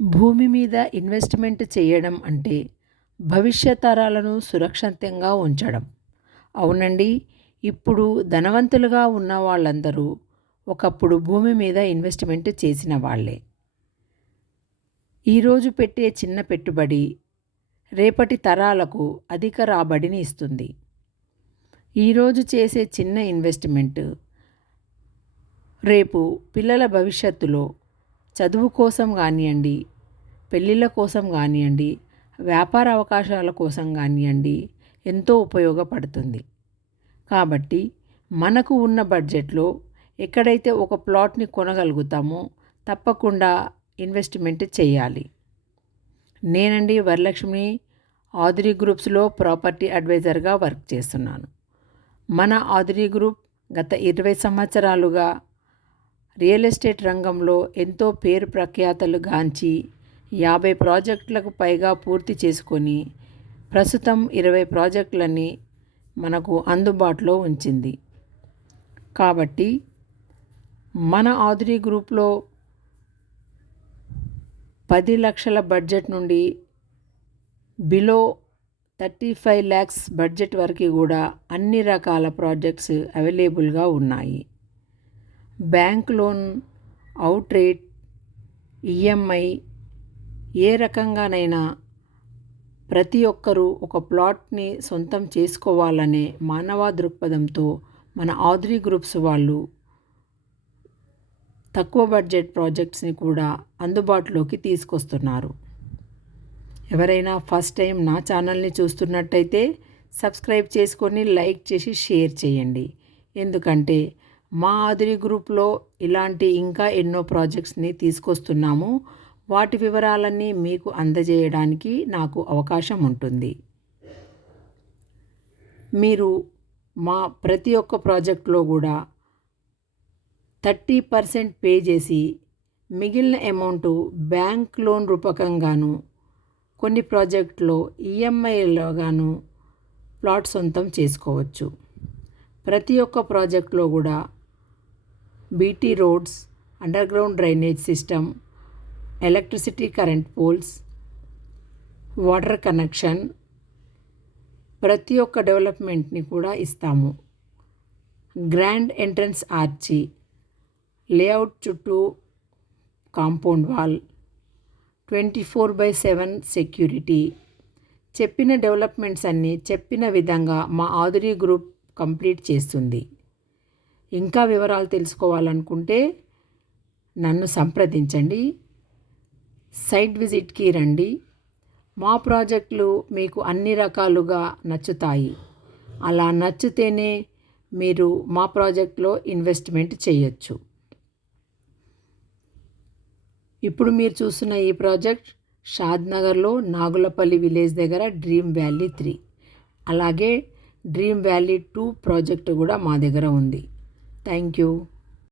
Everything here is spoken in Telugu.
భూమి మీద ఇన్వెస్ట్మెంట్ చేయడం అంటే భవిష్యత్ తరాలను సురక్షితంగా ఉంచడం. అవునండి. ఇప్పుడు ధనవంతులుగా ఉన్న వాళ్ళందరూ ఒకప్పుడు భూమి మీద ఇన్వెస్ట్మెంట్ చేసిన వాళ్ళే. ఈరోజు పెట్టే చిన్న పెట్టుబడి రేపటి తరాలకు అధిక రాబడిని ఇస్తుంది. ఈరోజు చేసే చిన్న ఇన్వెస్ట్మెంట్ రేపు పిల్లల భవిష్యత్తులో చదువు కోసం కానివ్వండి, పెళ్ళిళ్ళ కోసం కానివ్వండి, వ్యాపార అవకాశాల కోసం కానివ్వండి ఎంతో ఉపయోగపడుతుంది. కాబట్టి మనకు ఉన్న బడ్జెట్లో ఎక్కడైతే ఒక ప్లాట్ని కొనగలుగుతామో తప్పకుండా ఇన్వెస్ట్మెంట్ చేయాలి. నేనండి వరలక్ష్మి, ఆదురి గ్రూప్స్లో ప్రాపర్టీ అడ్వైజర్గా వర్క్ చేస్తున్నాను. మన ఆదురి గ్రూప్ గత 20 సంవత్సరాలుగా రియల్ ఎస్టేట్ రంగంలో ఎంతో పేరు ప్రఖ్యాతలు గాంచి 50 ప్రాజెక్టులకు పైగా పూర్తి చేసుకొని ప్రస్తుతం 20 ప్రాజెక్టులని మనకు అందుబాటులో ఉంచింది. కాబట్టి మన ఆదురి గ్రూప్లో 10 లక్షల బడ్జెట్ నుండి బిలో 35 lakhs బడ్జెట్ వరకు కూడా అన్ని రకాల ప్రాజెక్ట్స్ అవైలబుల్గా ఉన్నాయి. Bank loan, outright, EMI ఏ రకంగానైనా ప్రతి ఒక్కరూ ఒక ప్లాట్ని సొంతం చేసుకోవాలనే మానవ దృక్పథంతో మన ఆదురి గ్రూప్స్ వాళ్ళు తక్కువ బడ్జెట్ ప్రాజెక్ట్స్ని కూడా అందుబాటులోకి తీసుకొస్తున్నారు. ఎవరైనా ఫస్ట్ టైం నా ఛానల్ని చూస్తున్నట్టయితే సబ్స్క్రైబ్ చేసుకొని లైక్ చేసి షేర్ చేయండి. ఎందుకంటే మా ఆదురి గ్రూప్లో ఇలాంటి ఇంకా ఎన్నో ప్రాజెక్ట్స్ని తీసుకొస్తున్నాము. వాటి వివరాలన్నీ మీకు అందజేయడానికి నాకు అవకాశం ఉంటుంది. మీరు మా ప్రతి ఒక్క ప్రాజెక్ట్లో కూడా 30% పే చేసి మిగిలిన అమౌంట్ బ్యాంక్ లోన్ రూపకంగాను, కొన్ని ప్రాజెక్టులో ఈఎంఐలోగాను ప్లాట్ సొంతం చేసుకోవచ్చు. ప్రతి ఒక్క ప్రాజెక్టులో కూడా BT roads, underground drainage system, electricity current poles, water connection, ప్రతి ఒక్క డెవలప్మెంట్ని కూడా ఇస్తాము. గ్రాండ్ ఎంట్రన్స్ ఆర్చి, లేఅవుట్ చుట్టూ కాంపౌండ్ వాల్, 24/7 సెక్యూరిటీ, చెప్పిన డెవలప్మెంట్స్ అన్నీ చెప్పిన విధంగా మా ఆదురి గ్రూప్ కంప్లీట్ చేస్తుంది. ఇంకా వివరాలు తెలుసుకోవాలనుకుంటే నన్ను సంప్రదించండి. సైట్ విజిట్కి రండి. మా ప్రాజెక్టులు మీకు అన్ని రకాలుగా నచ్చుతాయి. అలా నచ్చితేనే మీరు మా ప్రాజెక్ట్లో ఇన్వెస్ట్మెంట్ చేయొచ్చు. ఇప్పుడు మీరు చూస్తున్న ఈ ప్రాజెక్ట్ షాద్నగర్లో నాగులపల్లి విలేజ్ దగ్గర డ్రీమ్ వ్యాలీ 3, అలాగే డ్రీమ్ వ్యాలీ 2 ప్రాజెక్టు కూడా మా దగ్గర ఉంది. Thank you.